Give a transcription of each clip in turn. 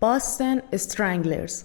Boston Stranglers.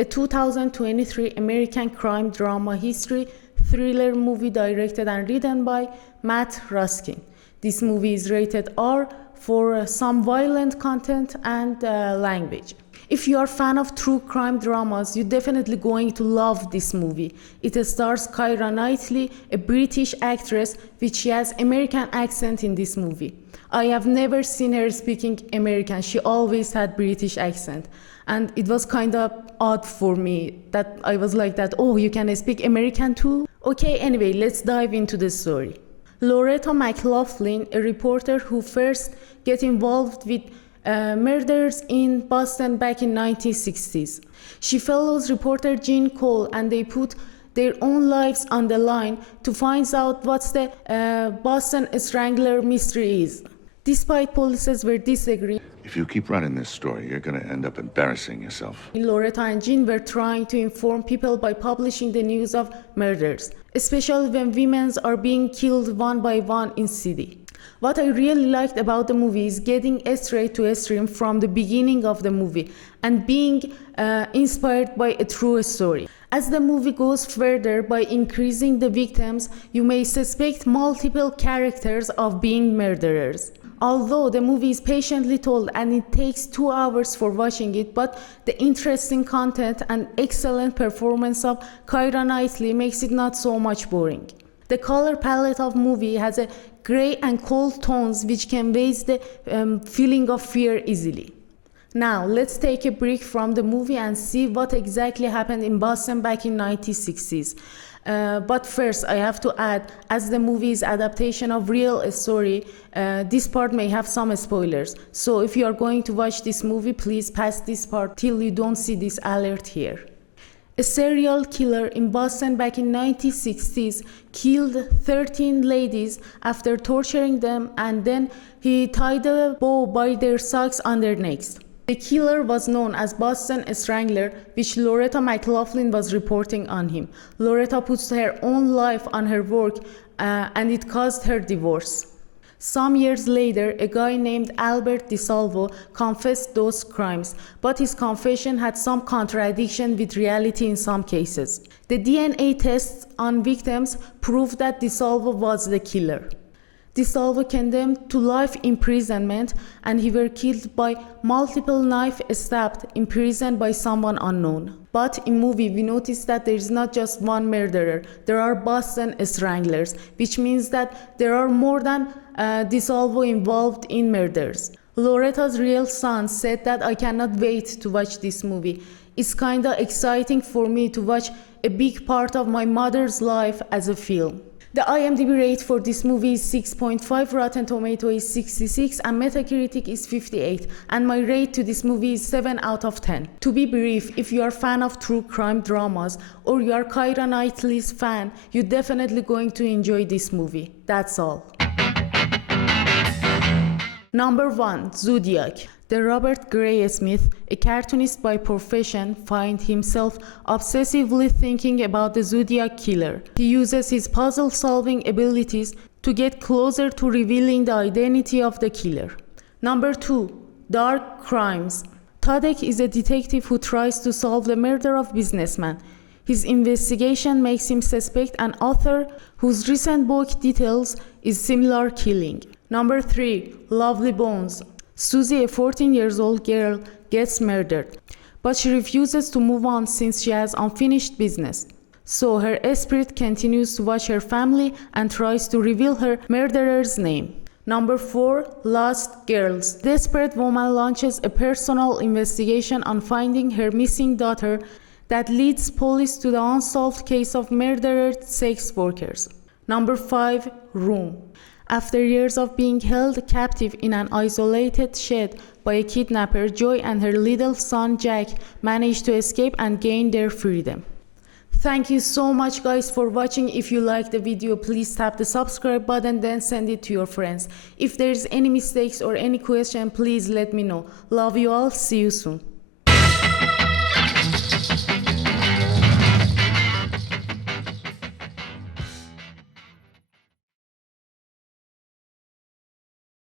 A 2023 American crime drama history thriller movie directed and written by Matt Ruskin. This movie is rated R for some violent content and language. If you are a fan of true crime dramas, you're definitely going to love this movie. It stars Keira Knightley, a British actress, which she has American accent in this movie. I have never seen her speaking American. She always had British accent. And it was kind of odd for me that I was like that, oh, you can speak American too? Okay, anyway, let's dive into the story. Loretta McLaughlin, a reporter who first get involved with murders in Boston back in 1960s. She follows reporter Jean Cole and they put their own lives on the line to find out what the Boston Strangler mystery is. Despite police were disagreeing, if you keep running this story, you're going to end up embarrassing yourself. Loretta and Jean were trying to inform people by publishing the news of murders, especially when women are being killed one by one in city. What I really liked about the movie is getting straight to extreme from the beginning of the movie and being inspired by a true story. As the movie goes further by increasing the victims, you may suspect multiple characters of being murderers. Although the movie is patiently told and it takes 2 hours for watching it, but the interesting content and excellent performance of Keira Knightley makes it not so much boring. The color palette of movie has a gray and cold tones which conveys the feeling of fear easily. Now let's take a break from the movie and see what exactly happened in Boston back in 1960s. But first I have to add, as the movie is adaptation of real story, this part may have some spoilers. So if you are going to watch this movie, please pass this part till you don't see this alert here. A serial killer in Boston back in 1960s killed 13 ladies after torturing them, and then he tied a bow by their socks on their necks. The killer was known as Boston Strangler, which Loretta McLaughlin was reporting on him. Loretta puts her own life on her work and it caused her divorce. Some years later, a guy named Albert DeSalvo confessed those crimes, but his confession had some contradiction with reality in some cases. The DNA tests on victims proved that DeSalvo was the killer. DeSalvo condemned to life imprisonment, and he were killed by multiple knife stabbed in prison by someone unknown. But in movie we notice that there is not just one murderer, there are Boston Stranglers, which means that there are more than DeSalvo involved in murders. Loretta's real son said that I cannot wait to watch this movie. It's kinda exciting for me to watch a big part of my mother's life as a film. The IMDb rate for this movie is 6.5, Rotten Tomato is 66, and Metacritic is 58, and my rate to this movie is 7 out of 10. To be brief, if you are a fan of true crime dramas or you are Keira Knightley's fan, you're definitely going to enjoy this movie. That's all. Number 1. Zodiac. The Robert Graysmith, a cartoonist by profession, finds himself obsessively thinking about the Zodiac killer. He uses his puzzle-solving abilities to get closer to revealing the identity of the killer. Number 2. Dark Crimes. Tadek is a detective who tries to solve the murder of businessman. His investigation makes him suspect an author whose recent book details is similar killing. Number 3. Lovely Bones. Susie, a 14-year-old girl, gets murdered, but she refuses to move on since she has unfinished business. So her spirit continues to watch her family and tries to reveal her murderer's name. Number 4. Lost Girls. Desperate woman launches a personal investigation on finding her missing daughter that leads police to the unsolved case of murdered sex workers. Number 5. Room. After years of being held captive in an isolated shed by a kidnapper, Joy and her little son Jack manage to escape and gain their freedom. Thank you so much guys for watching. If you liked the video, please tap the subscribe button, then send it to your friends. If there's any mistakes or any question, please let me know. Love you all. See you soon.